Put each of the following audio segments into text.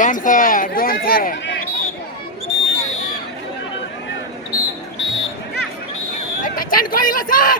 Advance है advance है touch and कोई ना sir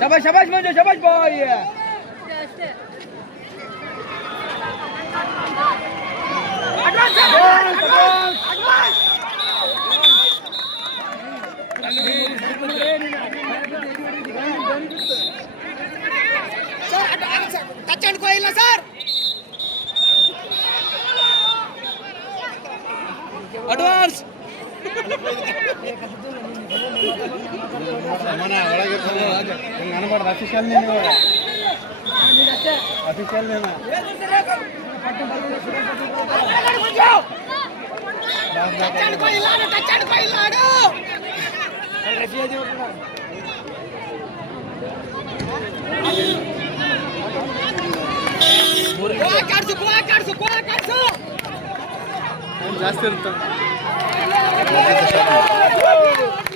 Şabaş şabaş mı önce şabaş boy. Advance! Advance! Advance! Advance! Advance! Advance! Advance! Advance! Advance! Advance! Advance! مانا وळे جٿي نانو بار راسي چالي ني وळे ادي چالي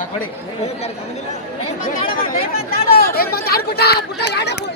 ನಡಕೋಡಿ ಏಕರೆ ಗಮನ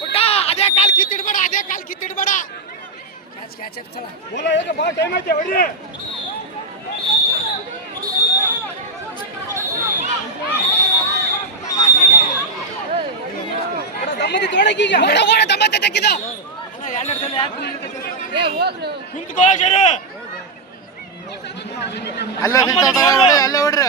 ಪುಟ್ಟ ಅದೇ ಕಾಲ್ ಕಿತ್ತಿಡ್ಬೇಡ ಅದೇ ಕಾಲ್ ಕಿತ್ತಿಡ್ಬೇಡ ಕ್ಯಾಚ್ ಕ್ಯಾಚ್ ಎಪ್ಸಲ್ಲ ಭಾಳ ಟೈಮ್ ಐತೆ ಹೊಡಿ ಅಲ್ಲ ಅಲ್ಲ ಬಿಡ್ರಿ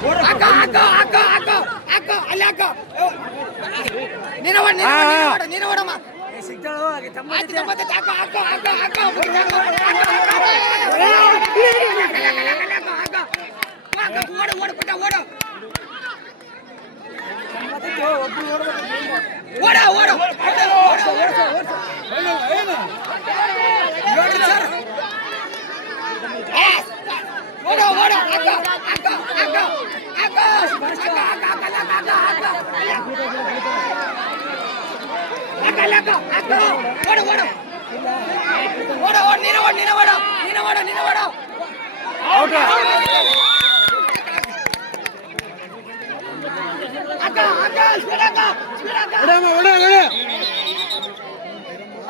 Ako! Ako! Ako! Ako! Ako! Ako! Ni no vore! Ni no vore! Ezekto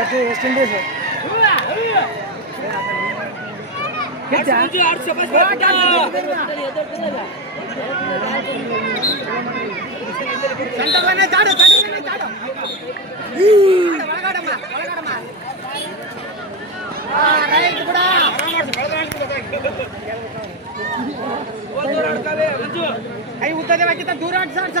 ಯಾಕೆ ವೆಸ್ಟ್ ಇಂಡೀಸ್ ಐ ಉದ್ದ ಹಾಕಿದ್ದ ದೂರ ಆಡ್ಸ ಆಡ್ಸ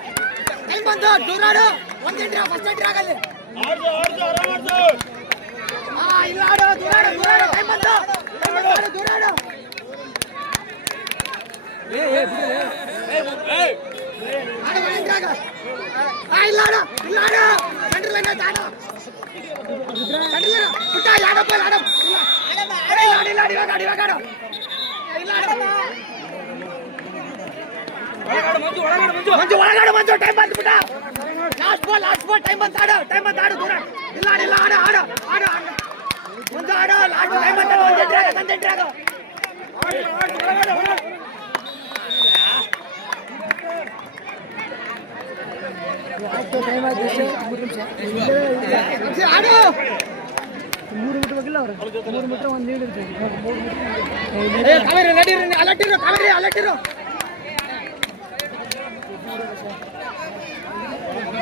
ಹೆಂಗ್ ಬಂತು ಟೂರ್ ಆಡು ಒಂದ್ ಫಸ್ಟ್ ಎಂಟ್ರಿ ಆಗಲ್ಲಿ ಇಲ್ಲ ಆಡು ದೂರ ಆಡು ದೂರ ಆಡು ಹೆಂಗ್ ಬಂತು ದೂರ ಆಡು ಇಲ್ಲ ಆಡು ಇಲ್ಲ ಆಡು ಸೆಂಟ್ರಲ್ ಲೈನ್ ಆಯ್ತು ಆಡು ಇಲ್ಲ ಆಡಪ್ಪ ಆಡಪ್ಪ ಇಲ್ಲ ಆಡಿಲ್ಲ ಆಡಿವಾಗ ಆಡಿವಾಗ ಆಡು ಇಲ್ಲ ಆಡಪ್ಪ ಮಂಜು ಒಳಗಡೆ ಮಂಜು ಟೈಮ್ ಬಂದ್ ಬಿಟ್ಟ last ball last ball time ಬಂತ ಆಡ ಟೈಮ್ ಬಂತ ಆಡು ದೂರ ಇಲ್ಲ ಇಲ್ಲ ಆಡ ಆಡ ಆಡ ಮಂಜು ಟೈಮ್ ಬಂತ ಒಂದೇ ಟ್ರ್ಯಾಕ್ ಒಂದೇ ಟ್ರ್ಯಾಕ್ ಮೀಟರ್ ಹೋಗಿಲ್ಲ ಅವ್ರ ಮೀಟರ್ ಒಂದು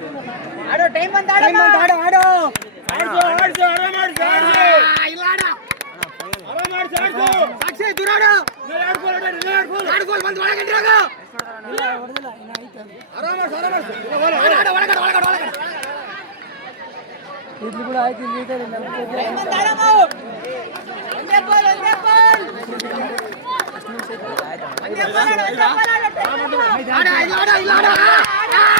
આડો ટાઈમ બંધ આડો આડો આડો આડો આડો આડો આડો આડો ઇલાડો આડો આડો આડો સાક્ષી દુરાડો આડો આડો ગોલ બંધ વાળા કેન્દ્ર આડો આડો આડો આડો આડો આડો આડો આડો આડો આડો આડો આડો એટલું કુડ આઈ કે લીટર ઇન નંબર કે એમ તારા મો અંદર પર